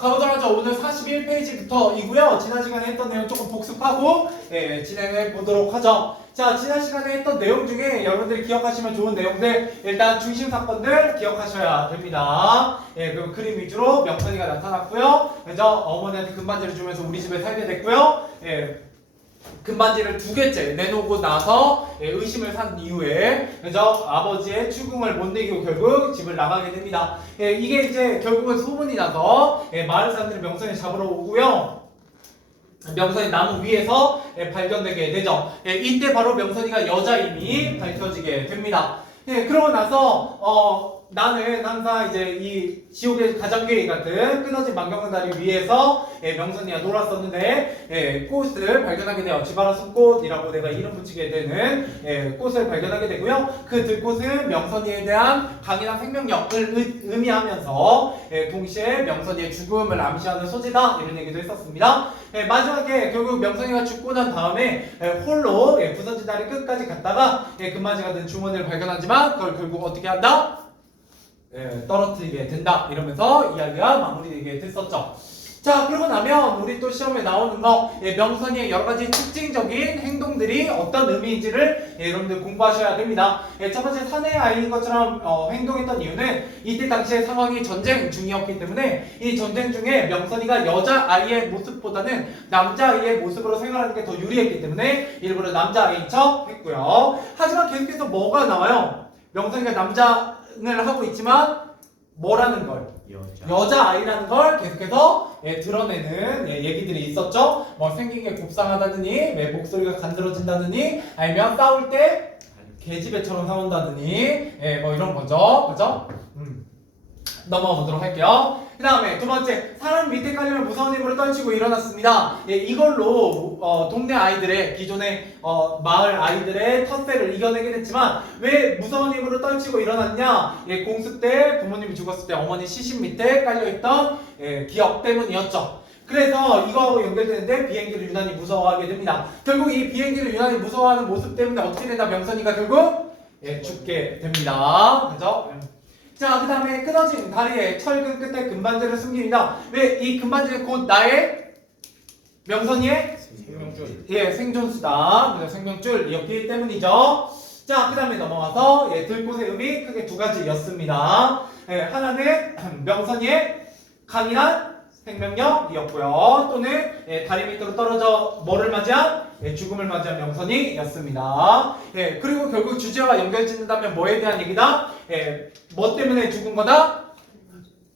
가보도록 하죠. 오늘 41페이지부터이고요. 지난 시간에 했던 내용 조금 복습하고 진행해 보도록 하죠. 자, 지난 시간에 했던 내용 중에 여러분들이 기억하시면 좋은 내용들, 일단 중심 사건들 기억하셔야 됩니다. 그리고 그림 위주로 명선이가 나타났고요. 그래서 어머니한테 금반지를 주면서 우리 집에 살게 됐고요. 금반지를 2개째 내놓고 나서 의심을 산 이후에 그래서 아버지의 추궁을 못 이기고 결국 집을 나가게 됩니다. 이게 이제 결국은 소문이 나서 마을 사람들이 명선이 잡으러 오고요. 명선이 나무 위에서 발견되게 되죠. 이때 바로 명선이가 여자임이 밝혀지게 됩니다. 그러고 나서 나는 항상 이제 이 지옥의 가장괴이 같은 끊어진 망경다리 위에서 명선이가 놀았었는데 꽃을 발견하게 돼요. 지바라숲꽃이라고 내가 이름 붙이게 되는 꽃을 발견하게 되고요. 그 들꽃은 명선이에 대한 강인한 생명력을 의미하면서 동시에 명선이의 죽음을 암시하는 소재다 이런 얘기도 했었습니다. 마지막에 결국 명선이가 죽고 난 다음에 홀로 부서진 다리 끝까지 갔다가 금바지가 든 주머니를 발견하지만 그걸 결국 어떻게 한다? 떨어뜨리게 된다 이러면서 이야기가 마무리되게 됐었죠. 자, 그러고 나면 우리 또 시험에 나오는 거 명선이의 여러가지 특징적인 행동들이 어떤 의미인지를 여러분들 공부하셔야 됩니다. 첫 번째 사내의 아이인 것처럼 행동했던 이유는 이때 당시의 상황이 전쟁 중이었기 때문에 이 전쟁 중에 명선이가 여자아이의 모습보다는 남자아이의 모습으로 생활하는 게 더 유리했기 때문에 일부러 남자아이인 척 했고요. 하지만 계속해서 뭐가 나와요? 명선이가 남자를 하고 있지만 뭐라는 걸? 여자아이라는 걸 계속해서 드러내는 얘기들이 있었죠. 뭐 생긴 게 곱상하다느니, 목소리가 간드러진다느니, 아니면 싸울 때 계집애처럼 싸운다느니, 뭐 이런 거죠. 그죠? 넘어가 보도록 할게요. 그 다음에 두 번째, 사람 밑에 깔리면 무서운 힘으로 떨치고 일어났습니다. 이걸로 동네 아이들의 기존의 마을 아이들의 텃세를 이겨내게 됐지만 왜 무서운 힘으로 떨치고 일어났냐? 공수 때 부모님이 죽었을 때 어머니 시신 밑에 깔려있던 기억 때문이었죠. 그래서 이거하고 연결되는데 비행기를 유난히 무서워하게 됩니다. 결국 이 비행기를 유난히 무서워하는 모습 때문에 어떻게 된다? 명선이가 결국 죽게 됩니다. 그죠? 자, 그 다음에 끊어진 다리에 철근 끝에 금반지를 숨깁니다. 왜? 이 금반지는 곧 나의 명선이의 생명줄. 생존수다. 생명줄이었기 때문이죠. 자, 그 다음에 넘어가서 들꽃의 의미 크게 2가지였습니다. 하나는 명선이의 강인한 생명력이었고요. 또는 다리 밑으로 떨어져 뭐를 맞이한? 죽음을 맞이한 명선이였습니다. 그리고 결국 주제와 연결짓는다면 뭐에 대한 얘기다? 뭐 때문에 죽은 거다?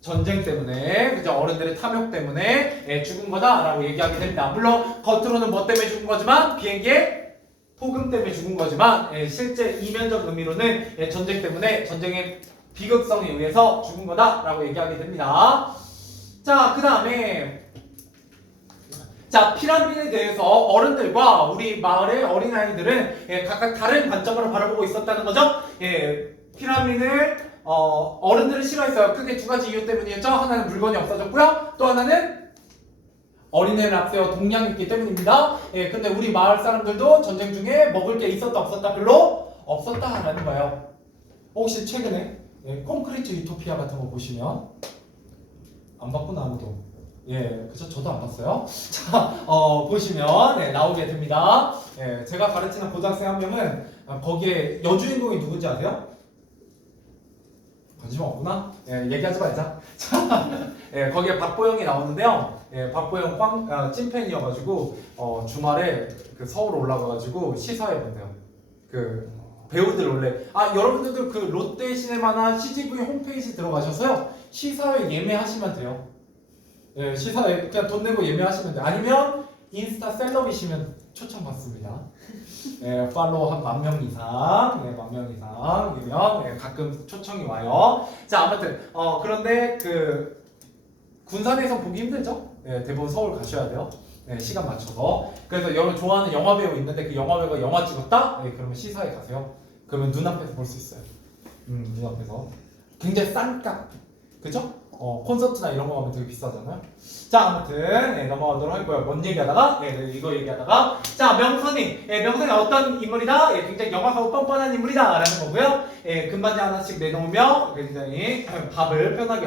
전쟁 때문에, 그죠? 어른들의 탐욕 때문에 죽은 거다라고 얘기하게 됩니다. 물론 겉으로는 뭐 때문에 죽은 거지만 비행기의 폭음 때문에 죽은 거지만 실제 이면적 의미로는 전쟁 때문에 전쟁의 비극성에 의해서 죽은 거다라고 얘기하게 됩니다. 자, 그 다음에 피라미드에 대해서 어른들과 우리 마을의 어린아이들은 각각 다른 관점으로 바라보고 있었다는 거죠. 피라미드를 어른들은 싫어했어요. 크게 2가지 이유 때문이었죠. 하나는 물건이 없어졌고요. 또 하나는 어린애를 앞세워 동냥했기 때문입니다. 근데 우리 마을 사람들도 전쟁 중에 먹을 게 있었다 없었다 별로 없었다라는 거예요. 혹시 최근에 콘크리트 유토피아 같은 거 보시면 안 봤구나 아무도. 그죠? 저도 안 봤어요. 자, 보시면 나오게 됩니다. 제가 가르치는 고등학생 한 명은 거기에 여주인공이 누군지 아세요? 관심 없구나? 얘기하지 말자. 자, 거기에 박보영이 나오는데요. 박보영 찐팬이어가지고 주말에 그 서울 올라가가지고 시사회 본대요. 그 배우들 원래 여러분들도 그 롯데시네마나 CGV 홈페이지 들어가셔서요 시사회 예매하시면 돼요. 시사회 그냥 돈 내고 예매하시면 돼요. 아니면 인스타 셀럽이시면 초청받습니다. 팔로워 한 10,000명 이상, 10,000명 이상이면 가끔 초청이 와요. 자, 아무튼 그런데 그 군산에서 보기 힘들죠? 대부분 서울 가셔야 돼요. 시간 맞춰서. 그래서 여러분 좋아하는 영화 배우 있는데 그 영화 배우가 영화 찍었다? 그러면 시사회 가세요. 그러면 눈앞에서 볼 수 있어요. 눈앞에서. 굉장히 싼 값. 그죠? 콘서트나 이런 거 가면 되게 비싸잖아요. 자, 아무튼 넘어가도록 하고요. 뭔 얘기하다가 이거 얘기하다가 자, 명선이 어떤 인물이다? 굉장히 영악하고 뻔뻔한 인물이다 라는 거고요. 금반지 하나씩 내놓으며 굉장히 밥을 편하게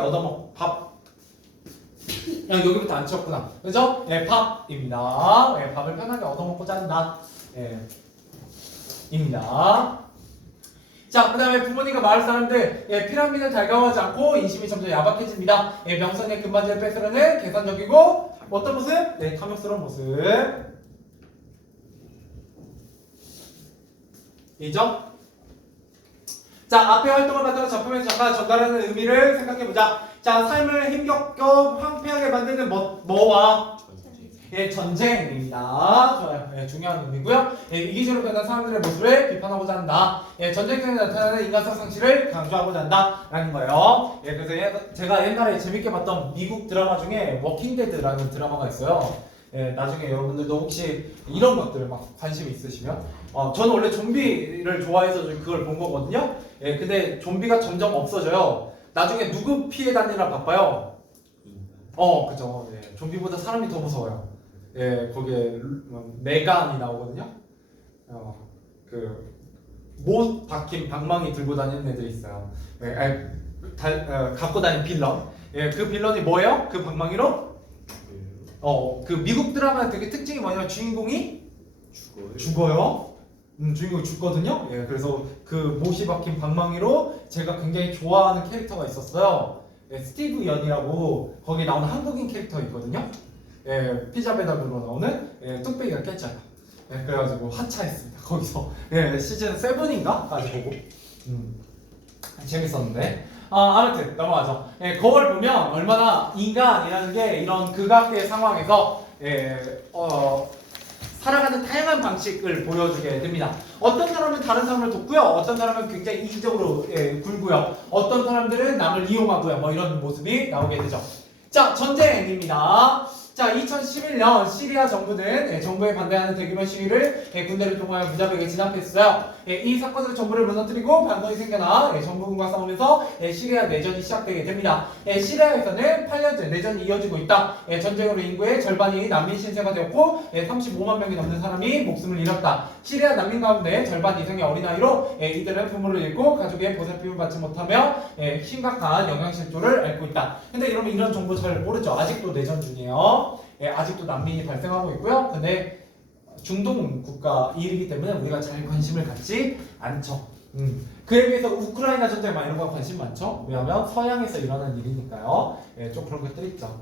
여기부터 안 치웠구나. 그죠? 예, 밥입니다. 예, 밥을 편하게 얻어먹고자 한다. 예, 입니다. 자, 그 다음에 부모님과 마을 사람들, 예, 피라미드를 달가워하지 않고 인심이 점점 야박해집니다. 예, 명성의 금반지를 뺏으려는 계산적이고 어떤 모습? 네, 탐욕스러운 모습. 이죠? 자, 앞에 활동을 만들어 작품에서 잠깐 전달하는 의미를 생각해보자. 자, 삶을 힘겹고 황폐하게 만드는 뭐와? 예, 전쟁입니다. 좋아요. 예, 중요한 의미고요. 예, 이기적으로 변한 사람들의 모습을 비판하고자 한다. 예, 전쟁 중에 나타나는 인간성 상실을 강조하고자 한다라는 거예요. 예, 그래서 제가 옛날에 재밌게 봤던 미국 드라마 중에 워킹데드라는 드라마가 있어요. 예, 나중에 여러분들도 혹시 이런 것들 막 관심 있으시면 저는 원래 좀비를 좋아해서 그걸 본 거거든요. 예, 근데 좀비가 점점 없어져요. 나중에 누구 피해 다니라 바빠요? 그죠. 예, 좀비보다 사람이 더 무서워요. 예, 거기에 메간이 나오거든요. 못 박힌 방망이 들고 다니는 애들이 있어요. 예, 갖고 다니는 빌런. 예, 그 빌런이 뭐예요? 그 방망이로? 그 미국 드라마 되게 특징이 뭐냐면 주인공이 죽어요. 주인공이 죽거든요. 예, 그래서 그 못이 박힌 방망이로 제가 굉장히 좋아하는 캐릭터가 있었어요. 예, 스티브 연이라고 거기 나오는 한국인 캐릭터 있거든요. 예, 피자 배달으로 나오는 뚝배기가 깼잖아요. 예, 그래가지고 하차했습니다. 거기서 시즌 7인가까지 보고 재밌었는데 아무튼 넘어가죠. 거울 보면 얼마나 인간이라는 게 이런 극악의 상황에서 살아가는 다양한 방식을 보여주게 됩니다. 어떤 사람은 다른 사람을 돕고요. 어떤 사람은 굉장히 이기적으로 굴고요. 어떤 사람들은 남을 이용하고요. 뭐 이런 모습이 나오게 되죠. 자, 전쟁입니다. 자, 2011년 시리아 정부는 정부에 반대하는 대규모 시위를 군대를 통하여 무자비하게 진압했어요. 이 사건으로 정부를 무너뜨리고 반동이 생겨나 정부군과 싸우면서 시리아 내전이 시작되게 됩니다. 시리아에서는 8년째 내전이 이어지고 있다. 전쟁으로 인구의 절반이 난민 신세가 되었고 35만 명이 넘는 사람이 목숨을 잃었다. 시리아 난민 가운데 절반 이상의 어린아이로 이들은 부모를 잃고 가족의 보살핌을 받지 못하며 심각한 영양실조를 앓고 있다. 근데 여러분 이런 정보 잘 모르죠? 아직도 내전 중이에요. 아직도 난민이 발생하고 있고요. 근데 중동 국가이기 때문에 우리가 잘 관심을 갖지 않죠. 그에 비해서 우크라이나 전쟁 막 이런 거 관심 많죠. 왜냐하면 서양에서 일어나는 일이니까요. 좀 그런 것들 있죠.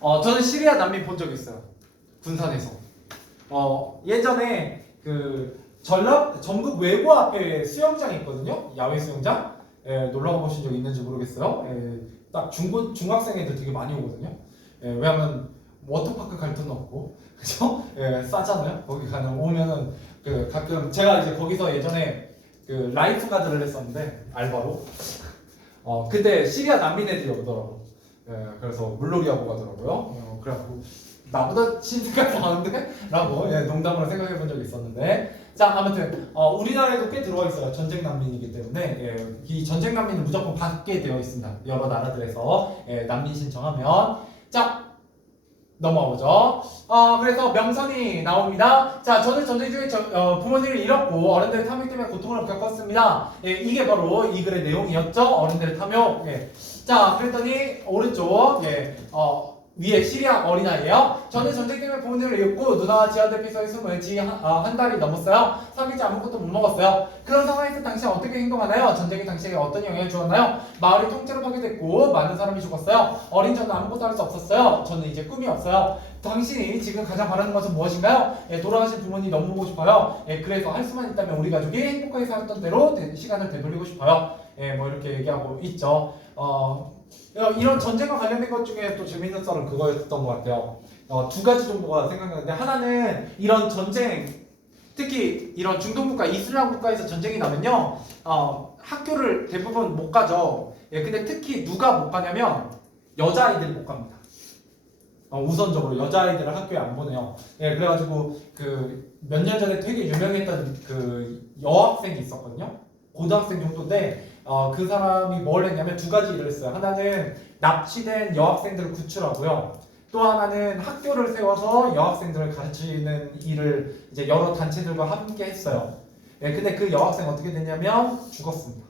저는 시리아 난민 본 적 있어요. 군산에서. 예전에 전북 외고 앞에 수영장이 있거든요. 야외 수영장. 놀러 가보신 적 있는지 모르겠어요. 딱 중학생 애들 되게 많이 오거든요. 왜냐면 워터파크 갈 돈도 없고, 그죠? 싸잖아요. 거기 오면은 가끔 제가 이제 거기서 예전에 라이프 가드를 했었는데 알바로. 그때 시리아 난민 애들이 오더라고. 그래서 물놀이 하고 가더라고요. 그래갖고 나보다 신세가 나은데? 라고 농담으로 생각해 본 적이 있었는데, 자, 아무튼 우리나라에도 꽤 들어와 있어요. 전쟁 난민이기 때문에 이 전쟁 난민은 무조건 받게 되어 있습니다. 여러 나라들에서 난민 신청하면. 자, 넘어오죠. 그래서 명선이 나옵니다. 자, 저는 전쟁 중에 부모님을 잃었고 어른들의 탐욕 때문에 고통을 겪었습니다. 이게 바로 이 글의 내용이었죠. 어른들의 탐욕. 자, 그랬더니 오른쪽 위에 시리아 어린아이예요. 저는 전쟁 때문에 부모님을 잃고 누나와 지아들 피서에 숨은 지 한 달이 넘었어요. 3일째 아무것도 못 먹었어요. 그런 상황에서 당신은 어떻게 행동하나요? 전쟁이 당신에게 어떤 영향을 주었나요? 마을이 통째로 파괴됐고 많은 사람이 죽었어요. 어린 저는 아무것도 할 수 없었어요. 저는 이제 꿈이 없어요. 당신이 지금 가장 바라는 것은 무엇인가요? 돌아가신 부모님 너무 보고 싶어요. 그래서 할 수만 있다면 우리 가족이 행복하게 살았던 대로 시간을 되돌리고 싶어요. 뭐 이렇게 얘기하고 있죠. 이런 전쟁과 관련된 것 중에 또 재밌는 썰은 그거였던 것 같아요. 두 가지 정도가 생각나는데, 하나는 이런 전쟁, 특히 이런 중동 국가, 이슬람 국가에서 전쟁이 나면요, 학교를 대부분 못 가죠. 근데 특히 누가 못 가냐면 여자아이들이 못 갑니다. 우선적으로 여자아이들을 학교에 안 보내요. 그래가지고 몇 년 전에 되게 유명했던 여학생이 있었거든요. 고등학생 정도인데 그 사람이 뭘 했냐면 두 가지 일을 했어요. 하나는 납치된 여학생들을 구출하고요. 또 하나는 학교를 세워서 여학생들을 가르치는 일을 이제 여러 단체들과 함께 했어요. 근데 그 여학생 어떻게 됐냐면 죽었습니다.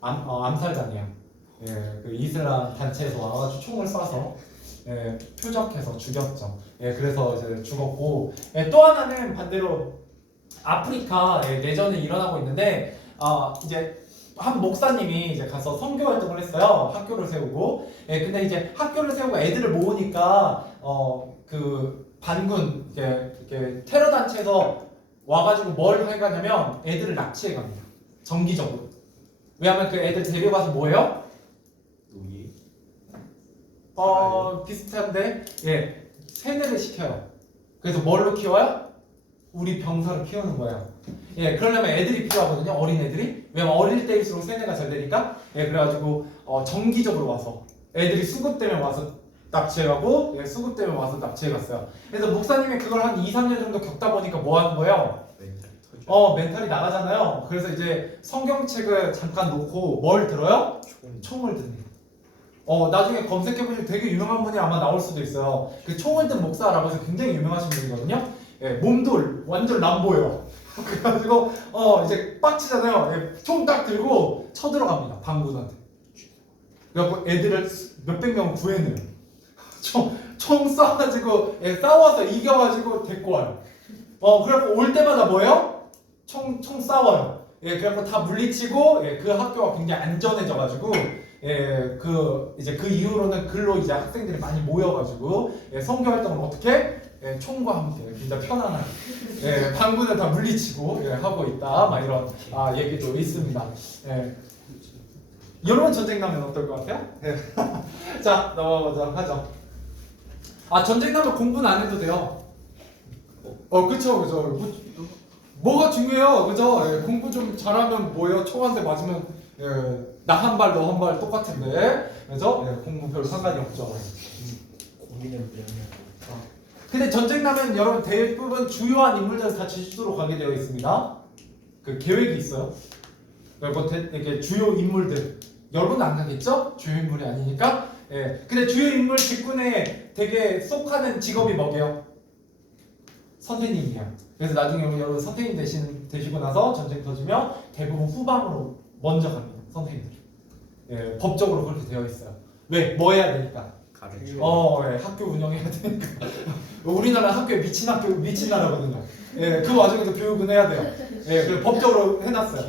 암살당해요. 그 이슬람 단체에서 와가지고 총을 쏴서 표적해서 죽였죠. 그래서 이제 죽었고, 또 하나는 반대로 아프리카 내전이 일어나고 있는데, 이제 한 목사님이 이제 가서 선교 활동을 했어요. 학교를 세우고. 근데 이제 학교를 세우고 애들을 모으니까 그 반군 이렇게 테러 단체에서 와가지고 뭘 해가냐면 애들을 납치해 갑니다. 정기적으로. 왜냐면 그 애들 데려가서 뭐예요? 노예? 비슷한데 세뇌를 시켜요. 그래서 뭘로 키워요? 우리 병사를 키우는 거예요. 그러려면 애들이 필요하거든요. 어린 애들이. 왜냐면 어릴 때일수록 세뇌가 잘 되니까. 그래가지고 정기적으로 와서 애들이 수급되면 와서 납치해가고 수급되면 와서 납치해갔어요. 그래서 목사님이 그걸 한 2, 3년 정도 겪다 보니까 뭐 하는 거예요? 멘탈이 나가잖아요. 그래서 이제 성경책을 잠깐 놓고 뭘 들어요? 총을 듭니다. 나중에 검색해보시면 되게 유명한 분이 아마 나올 수도 있어요. 그 총을 든 목사라고 해서 굉장히 유명하신 분이거든요. 몸도 완전 람보예요. 그래가지고 이제 빡치잖아요. 총 딱 들고 쳐들어갑니다. 반군한테. 그래갖고 애들을 몇백 명 구해내요. 총 쏴가지고 싸워서 이겨가지고 데리고 와요. 그래갖고 올 때마다 뭐예요? 총 싸워요. 그래갖고 다 물리치고 그 학교가 굉장히 안전해져가지고 이제 그 이후로는 글로 이제 학생들이 많이 모여가지고 선교 활동을 어떻게 총과 함께 굉장히 편안하게 반군을 다 물리치고 하고 있다. 막 이런 얘기도 있습니다. 여러분 전쟁 나면 어떨 것 같아요? 자 넘어가자 하죠. 전쟁 나면 공부는 안 해도 돼요. 그쵸. 뭐가 중요해요, 그죠? 공부 좀 잘하면 뭐예요? 총 한 대 맞으면 나 한 발, 너 한 발 똑같은데, 그죠? 공부 별 상관이 없죠. 고민은 그냥. 근데 전쟁 나면 여러분 대부분 주요한 인물들은 다 제주도로 가게 되어 있습니다. 그 계획이 있어요. 이렇게 주요 인물들 여러분 안 가겠죠? 주요 인물이 아니니까. 근데 주요 인물 직군에 되게 속하는 직업이 뭐게요? 선생님이야. 그래서 나중에 여러분 선생님 되시고 나서 전쟁 터지면 대부분 후방으로 먼저 갑니다. 선생님들. 법적으로 그렇게 되어 있어요. 왜? 뭐 해야 되니까? 학교 운영해야 되니까. 우리나라 학교에 미친 나라거든요. 그 와중에도 교육은 해야 돼요. 그리고 법적으로 해놨어요.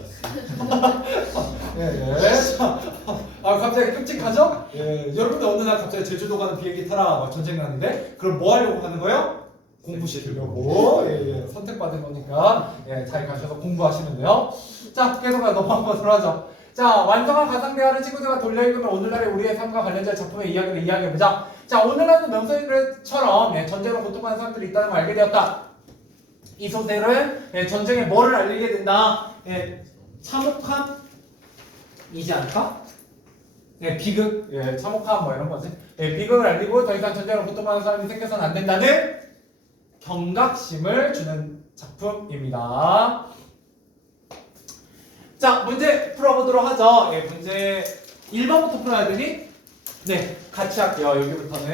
갑자기 끔찍하죠? 여러분들 어느 날 갑자기 제주도 가는 비행기 타라 막 전쟁 나는데 그럼 뭐 하려고 가는 거예요? 공부시키려고. 선택받은 거니까 잘 가셔서 공부하시면 돼요. 자, 계속 넘어가도록 하죠. 자, 완성한 가상대화를 친구들과 돌려읽으면 오늘날의 우리의 삶과 관련된 작품의 이야기를 이야기해보자. 자, 오늘날의 명성인들처럼 전쟁으로 고통하는 사람들이 있다는 걸 알게 되었다. 이 소설은 전쟁에 뭐를 알리게 된다? 참혹함이지 않을까? 비극, 참혹함 뭐 이런 거지. 비극을 알리고 더 이상 전쟁으로 고통하는 사람이 생겨서는 안 된다는 경각심을 주는 작품입니다. 자, 문제 풀어보도록 하죠. 문제 1번부터 풀어야 되니? 같이 할게요. 여기부터는.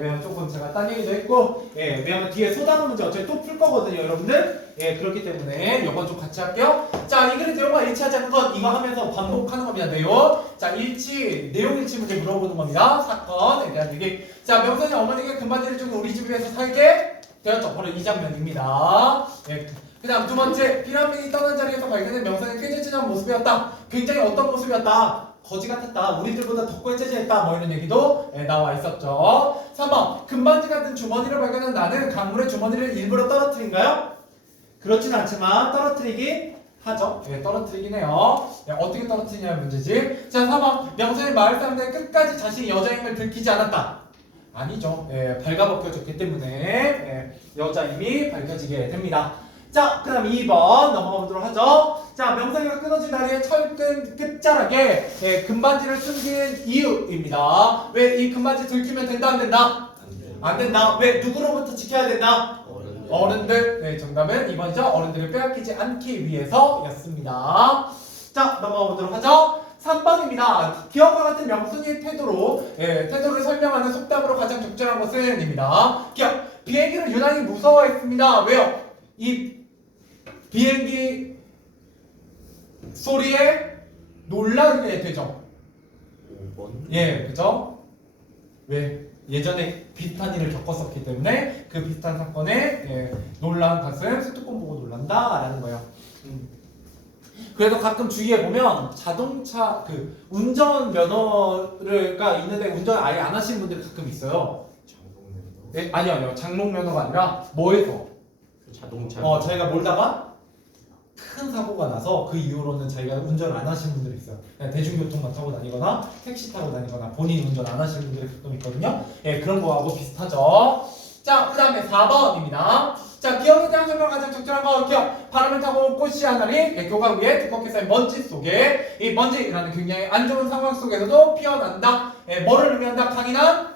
왜냐면 조금 제가 딴 얘기도 했고, 왜냐면 뒤에 소단어 문제 어차피 또 풀 거거든요, 여러분들. 그렇기 때문에 이건 좀 같이 할게요. 자, 이 글의 내용과 일치하지 않는 것, 이거 하면서 반복하는 겁니다, 내용. 자, 내용 일치 문제 물어보는 겁니다. 사건에 대한 얘기. 자, 명선이 어머니가 금반지를 주고 우리 집에서 살게 되었죠. 바로 이 장면입니다. 그 다음 두 번째, 피라민이 떠난 자리에서 발견된 명성의 꾀죄죄한 모습이었다. 굉장히 어떤 모습이었다? 거지 같았다. 우리들보다 더 꾀죄죄했다. 뭐 이런 얘기도 나와 있었죠. 3번, 금반지 같은 주머니를 발견한 나는 강물의 주머니를 일부러 떨어뜨린가요? 그렇진 않지만 떨어뜨리긴 하죠. 떨어뜨리긴 해요. 어떻게 떨어뜨리냐는 문제지. 자, 4번, 명성이 마을 사람들 끝까지 자신이 여자임을 들키지 않았다. 아니죠. 발가벗겨졌기 때문에 여자임이 밝혀지게 됩니다. 자, 그 다음 2번 넘어가 보도록 하죠. 자, 명성이가 끊어진 다리에 철근 끝자락에 금반지를 숨긴 이유입니다. 왜 이 금반지 들키면 된다, 안 된다? 안 된다. 왜? 누구로부터 지켜야 된다? 어른들. 정답은 2번이죠. 어른들을 빼앗기지 않기 위해서였습니다. 자, 넘어가 보도록 하죠. 3번입니다. 기억과 같은 명순이의 태도를 설명하는 속담으로 가장 적절한 것은 입니다. 기억, 비행기를 유난히 무서워했습니다. 왜요? 이 비행기 소리에 놀라게 되죠. 5번? 그죠? 왜? 예전에 비슷한 일을 겪었었기 때문에 그 비슷한 사건에 놀란 것은 수도권 보고 놀란다라는 거예요. 그래서 가끔 주위에 보면 자동차 그 운전 면허가 있는데 운전 아예 안 하시는 분들이 가끔 있어요. 장롱면허. 네, 아니요. 장롱 면허가 아니라 뭐에서 자동차. 자기가 몰다가 큰 사고가 나서 그 이후로는 자기가 운전을 안 하시는 분들이 있어요. 그냥 대중교통만 타고 다니거나 택시 타고 다니거나 본인 운전 안 하시는 분들이 가끔 있거든요. 예, 그런 거하고 비슷하죠. 자, 그 다음에 4번입니다. 자, 기억에 대한 설명 가장 적절한 거 기억. 바람을 타고 꽃이 하나리 교각 위에 두껍게 쌓인 먼지 속에 이 먼지라는 굉장히 안 좋은 상황 속에서도 피어난다. 예, 뭐를 의미한다? 강인한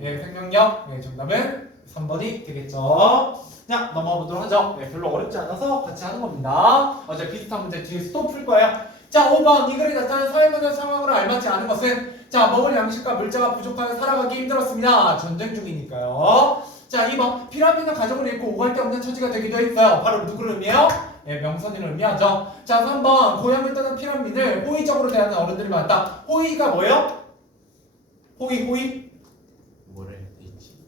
생명력. 정답은 3번이 되겠죠. 자, 넘어가 보도록 하죠. 별로 어렵지 않아서 같이 하는 겁니다. 어제 비슷한 문제 뒤에서 또 풀 거예요. 자, 5번. 이 글이 나타난 사회문화 상황으로 알맞지 않은 것은 자, 먹을 양식과 물자가 부족하여 살아가기 힘들었습니다. 전쟁 중이니까요. 자, 2번. 피라미드는 가족을 잃고 오갈 데 없는 처지가 되기도 했어요. 바로 누구를 의미해요? 명선이를 의미하죠. 자, 3번. 고향을 떠난 피라미드를 호의적으로 대하는 어른들이 많다. 호의가 뭐예요? 호의? 뭐라 해야 되지?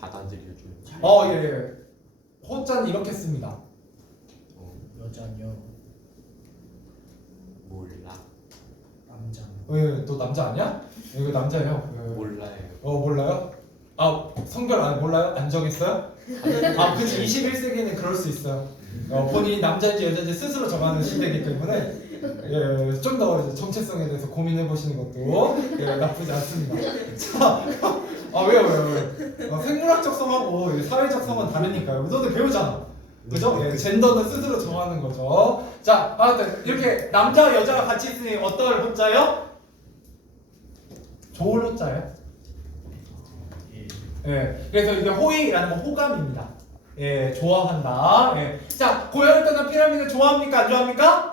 받아들여줘. 예. 호자는 이렇게 씁니다. 여자녀. 몰라. 남자. 왜, 너 남자 아니야? 이거 남자예요. 몰라요. 몰라요? 성별 몰라요? 안 정했어요? 그치. 21세기는 그럴 수 있어요. 본인이 남자인지 여자인지 스스로 정하는 시대이기 때문에 좀 더 정체성에 대해서 고민해 보시는 것도 나쁘지 않습니다. 자, 왜요? 생물학적 성하고 사회적 성은 다르니까요. 너도 배우잖아. 그죠? 젠더는 스스로 정하는 거죠. 자, 아무튼 이렇게 남자 여자가 같이 있으니 어떨 호자예요? 좋을 호자예요. 그래서 이게 호의라는 건 호감입니다. 좋아한다. 자, 고향을 떠난 피라미드 좋아합니까? 안 좋아합니까?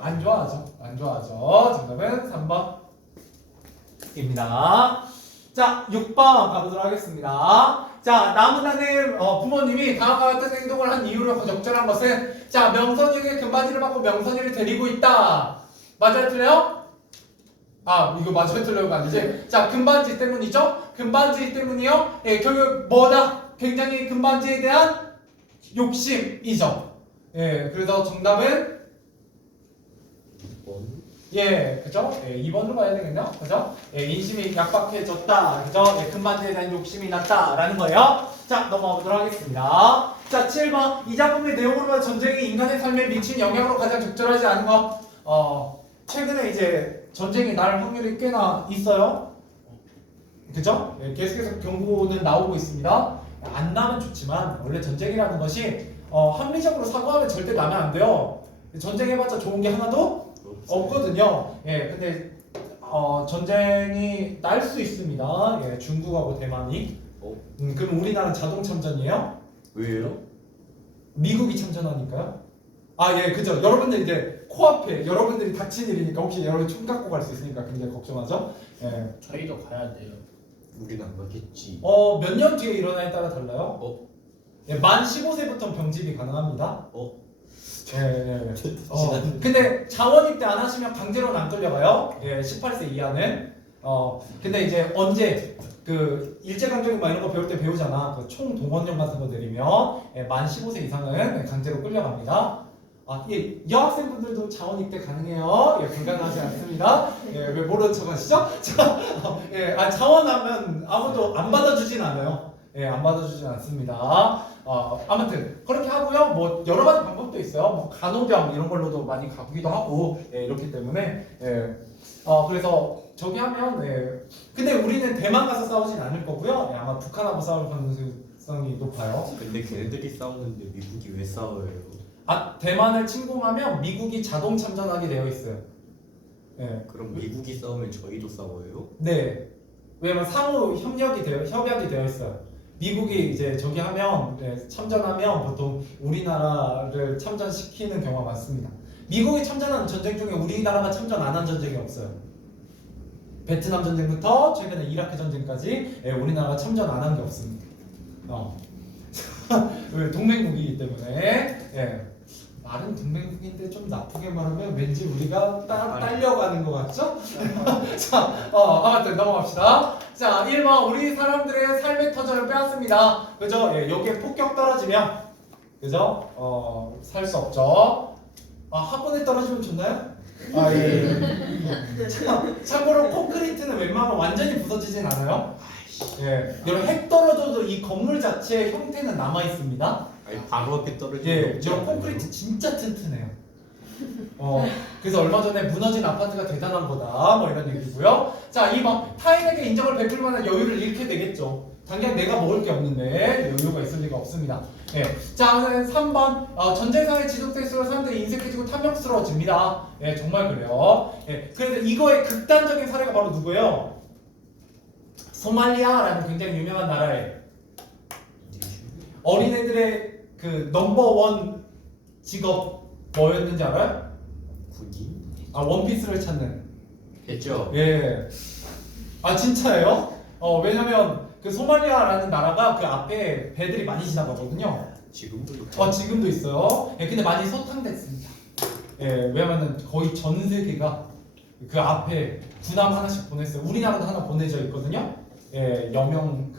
안 좋아하죠. 정답은 3번입니다. 자, 6번 가보도록 하겠습니다. 자, 나무다는 부모님이 다음과 같은 행동을 한 이유로 적절한 것은 자, 명선이에게 금바지를 받고 명선이를 데리고 있다. 맞아요, 틀려요? 이거 맞아요, 틀려요가 아니지. 자, 금반지 때문이죠? 금반지 때문이요? 결국 뭐다? 굉장히 금반지에 대한 욕심이죠. 그래서 정답은 2번. 그죠? 2번으로 가야 되겠네요. 그죠? 인심이 약박해졌다. 그죠? 금반지에 대한 욕심이 났다라는 거예요. 자, 넘어가 보도록 하겠습니다. 자, 7번. 이 작품의 내용으로 봐 전쟁이 인간의 삶에 미친 영향으로 가장 적절하지 않은 거. 최근에 이제 전쟁이 날 확률이 꽤나 있어요. 그죠? 계속해서 경고는 나오고 있습니다. 안 나면 좋지만 원래 전쟁이라는 것이 합리적으로 사고하면 절대 나면 안 돼요. 전쟁해봤자 좋은 게 하나도 없거든요. 근데 전쟁이 날 수 있습니다. 중국하고 대만이. 그럼 우리나라는 자동 참전이에요? 왜요? 미국이 참전하니까요. 그죠. 여러분들 이제 코앞에 여러분들이 닥친 일이니까 혹시 여러분 총 갖고 갈 수 있으니까 굉장히 걱정하죠. 저희도 가야 돼요. 우린 안 가겠지. 몇 년 뒤에 일어나에 따라 달라요. 만 15세부터 병집이 가능합니다. 근데 자원 입대 안 하시면 강제로는 안 끌려가요. 18세 이하는. 근데 이제 언제 그 일제강점기 막 이런 거 배울 때 배우잖아. 그 총 동원령 같은 거 내리면 만 15세 이상은 강제로 끌려갑니다. 여학생분들도 자원 입대 가능해요. 불가능하지 않습니다. 왜 모르는 척 하시죠? 자원하면 아무도 안 받아주진 않아요. 안 받아주진 않습니다. 아무튼 그렇게 하고요. 뭐 여러 가지 방법도 있어요. 뭐 간호병 이런 걸로도 많이 가기도 하고 이렇기 때문에 그래서 저기 하면 근데 우리는 대만 가서 싸우진 않을 거고요. 아마 북한하고 싸울 가능성이 높아요. 근데 걔네들이 싸우는데 미국이 왜 싸워요? 대만을 침공하면 미국이 자동 참전하게 되어 있어요. 그럼 미국이 싸우면 저희도 싸워요? 네. 왜냐면 상호 협약이 되어 있어요. 미국이 이제 저기 하면 참전하면 보통 우리나라를 참전시키는 경우가 많습니다. 미국이 참전한 전쟁 중에 우리나라가 참전 안 한 전쟁이 없어요. 베트남 전쟁부터 최근에 이라크 전쟁까지 우리나라가 참전 안 한 게 없습니다. 왜 동맹국이기 때문에 말은 동맹국인데 좀 나쁘게 말하면 왠지 우리가 딸려가는 것 같죠? 자, 아무튼 넘어갑시다. 자, 1번 우리 사람들의 삶의 터전을 빼앗습니다. 그죠? 예, 여기에 폭격 떨어지면 그죠? 살 수 없죠. 아, 학원에 떨어지면 좋나요? 아, 예. 참고로 콘크리트는 웬만하면 완전히 부서지진 않아요. 예, 여러분 핵 떨어져도 이 건물 자체의 형태는 남아 있습니다. 아니 바로 앞에 떨어지는 예, 거 없지 저 않아요? 콘크리트 진짜 튼튼해요. 그래서 얼마 전에 무너진 아파트가 대단한 거다 뭐 이런 얘기고요. 자, 2번 타인에게 인정을 베풀 만한 여유를 잃게 되겠죠. 당장 내가 먹을 게 없는데 여유가 있을 리가 없습니다. 예. 자, 3번 전쟁상의 지속될수록 사람들이 인색해지고 탐욕스러워집니다. 예, 정말 그래요. 예, 그래서 이거의 극단적인 사례가 바로 누구예요? 소말리아라는 굉장히 유명한 나라에 어린애들의 그 넘버원 직업 뭐였는지 알아요? 군인? 아, 원피스를 찾는. 했죠? 예. 아, 진짜예요? 왜냐면 그 소말리아라는 나라가 그 앞에 배들이 많이 지나가거든요. 지금도 있죠? 지금도 있어요. 예, 근데 많이 소탕됐습니다. 예, 왜냐면은 거의 전 세계가 그 앞에 군함 하나씩 보냈어요. 우리나라도 하나 보내져 있거든요. 예, 여명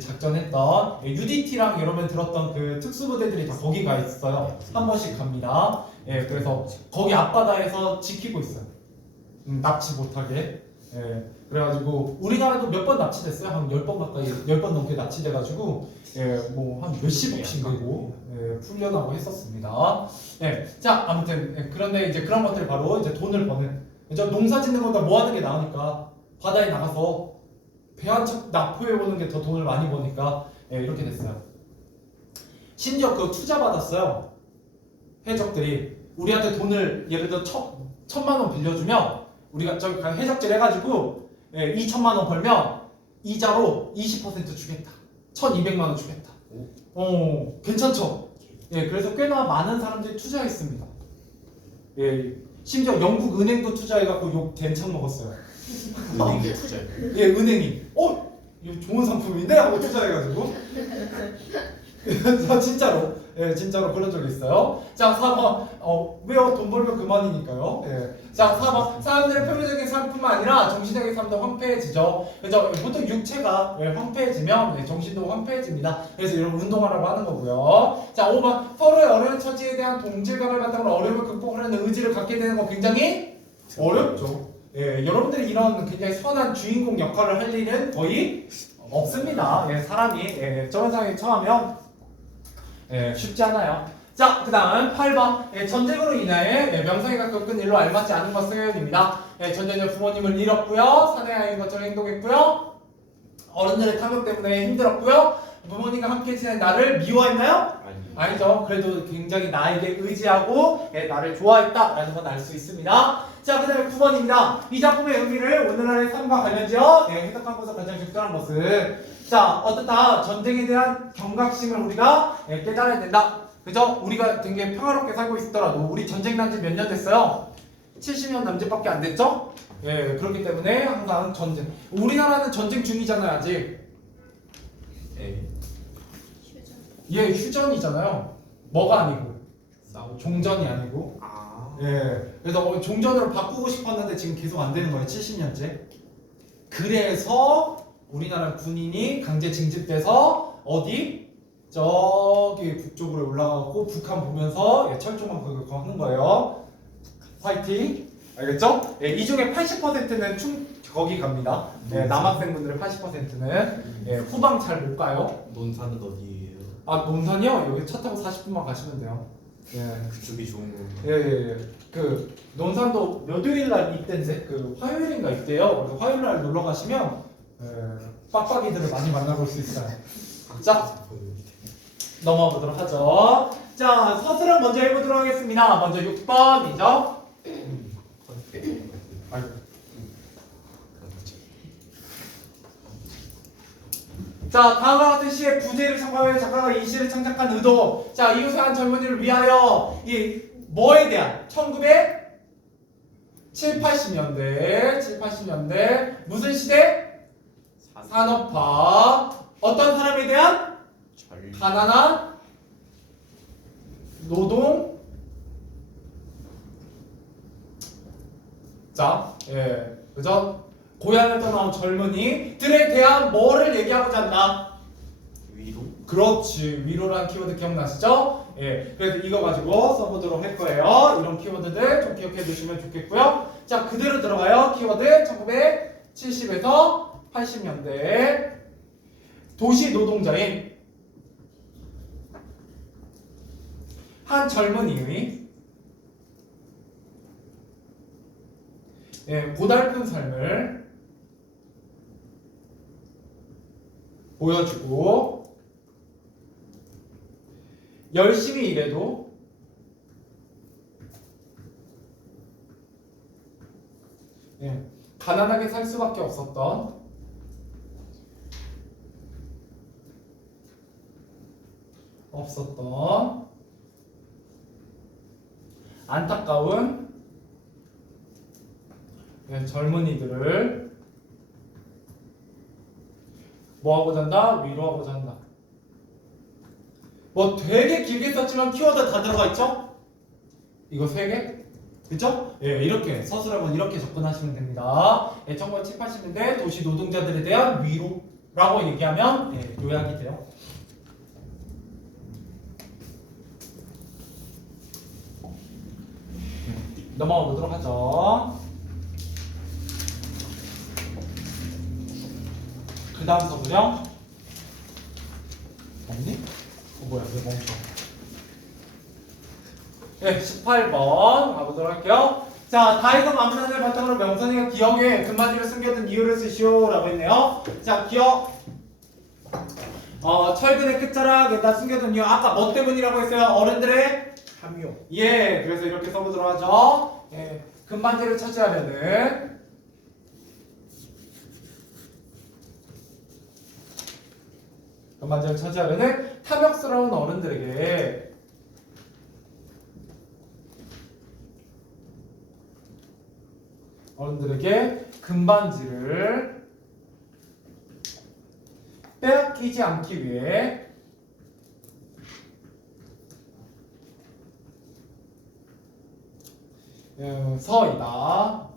작전했던 UDT랑 여러 번 들었던 그 특수부대들이 다 거기 가 있어요. 한 번씩 갑니다. 예, 그래서 거기 앞바다에서 지키고 있어요. 납치 못하게. 예, 그래가지고 우리나라도 몇 번 납치됐어요. 한 10번 가까이, 10번 넘게 납치돼가지고 뭐 한 몇십억씩 내고 풀려나고 했었습니다. 예, 자, 아무튼 그런데 이제 그런 것들 바로 이제 돈을 버는. 이제 농사 짓는 것보다 뭐 하는 게 나으니까 바다에 나가서 배 한 척 납포해 보는 게 더 돈을 많이 버니까 이렇게 됐어요. 심지어 그 투자 받았어요. 해적들이 우리한테 돈을 예를 들어 1,000만 원 빌려주면 우리가 저기 해적질 해가지고 2,000만 원 벌면 이자로 20% 주겠다. 1,200만 원 주겠다. 괜찮죠? 예, 그래서 꽤나 많은 사람들이 투자했습니다. 예, 심지어 영국 은행도 투자해갖고 욕 된창 먹었어요. 은행에 투자해. 예, 은행이 이거 좋은 상품인데 하고 투자해가지고 그래서 진짜로 그런 적이 있어요. 자, 4번 왜요? 돈 벌면 그만이니까요. 예. 자, 4번 사람들의 표면적인 삶뿐만 아니라 정신적인 삶도 황폐해지죠. 그래서 보통 육체가 황폐해지면 정신도 황폐해집니다. 그래서 이런 운동하라고 하는 거고요. 자, 5번 서로의 어려운 처지에 대한 동질감을 바탕으로 어려움을 극복하려는 의지를 갖게 되는 거 굉장히 어렵죠. 예, 여러분들이 이런 굉장히 선한 주인공 역할을 할 일은 거의 없습니다. 예, 사람이 저런 상황에 처하면 쉽지 않아요. 자, 그 다음 8번 전쟁으로 인해 명성이 겪은 일로 알맞지 않은 것은입니다. 전쟁 중 부모님을 잃었고요. 사내 아이인 것처럼 행동했고요. 어른들의 탐욕 때문에 힘들었고요. 부모님과 함께 지낸 나를 미워했나요? 아니죠. 그래도 굉장히 나에게 의지하고 나를 좋아했다라는 건 알 수 있습니다. 자, 그 다음에 9번입니다. 이 작품의 의미를 오늘날의 삶과 관련지어 해석한 것으로 가장 적절한 것은 자, 어떻다. 전쟁에 대한 경각심을 우리가 깨달아야 된다. 그죠? 우리가 되게 평화롭게 살고 있더라도 우리 전쟁 난 지 몇 년 됐어요? 70년 남짓밖에 안 됐죠? 예, 그렇기 때문에 항상 전쟁. 우리나라는 전쟁 중이잖아요, 아직. 예, 휴전이잖아요. 뭐가 아니고 종전이 아니고. 예, 그래서 종전으로 바꾸고 싶었는데 지금 계속 안 되는 거예요. 70년째. 그래서 우리나라 군인이 강제 징집돼서 어디? 저기 북쪽으로 올라가고 북한 보면서 철조망 그거 하는 거예요. 화이팅! 알겠죠? 이 중에 80%는 거기 갑니다. 남학생분들의 80%는 후방 잘 못 가요. 논산은 어디예요? 아, 논산이요? 여기 차 타고 40분만 가시면 돼요. 그쪽이 좋은 거. 그 논산도 몇 요일 날 입대인데 그 화요일인가 입대요. 그래서 화요일 날 놀러 가시면 빡빡이들을 많이 만나볼 수 있어요. 자, 넘어가 보도록 하죠. 자, 서술은 먼저 해보도록 하겠습니다. 먼저 6번이죠. 자, 다음과 같은 시의 부제를 참고하여 작가가 이 시를 창작한 의도. 자, 이웃의 한 젊은이를 위하여 이 뭐에 대한 1970, 80년대 무슨 시대? 산업화. 어떤 사람에 대한? 가난한 노동. 자, 그죠? 고향을 떠나온 젊은이들에 대한 뭐를 얘기하고자 한다? 위로? 그렇지. 위로라는 키워드 기억나시죠? 예. 그래서 이거 가지고 써보도록 할 거예요. 이런 키워드들 좀 기억해 두시면 좋겠고요. 자, 그대로 들어가요. 키워드 1970에서 80년대 도시 노동자인 한 젊은이의 고달픈 삶을 보여주고 열심히 일해도 가난하게 살 수밖에 없었던 안타까운 젊은이들을 뭐하고자 한다? 위로하고자 한다. 뭐 되게 길게 썼지만 키워드 다 들어가 있죠? 이거 3개? 그죠? 예, 이렇게 서술하면 이렇게 접근하시면 됩니다. 1970, 80년대 도시 노동자들에 대한 위로라고 얘기하면 요약이 돼요. 넘어가 보도록 하죠. 그 다음 서술형 없니? 뭐야 왜 멈춰? 18번 가보도록 할게요. 자, 다해서 만문안을 바탕으로 명선이가 기억에 금바지를 숨겨둔 이유를 쓰시오 라고 했네요. 자, 기억 철근의 끝자락에다 숨겨둔 이유 아까 뭐 때문이라고 했어요? 어른들의 함요. 예, 그래서 이렇게 써보도록 하죠. 금반지를 차지하려는 탐욕스러운 어른들에게 금반지를 빼앗기지 않기 위해 서이다.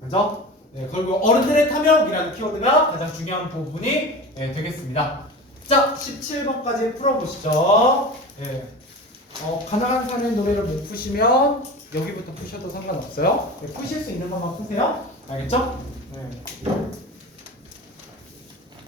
그죠? 결국 어른들의 탐욕이라는 키워드가 가장 중요한 부분이 되겠습니다. 자, 17번까지 풀어보시죠. 가난한 사람의 노래를 못 푸시면 여기부터 푸셔도 상관없어요. 푸실 수 있는 것만 푸세요. 알겠죠?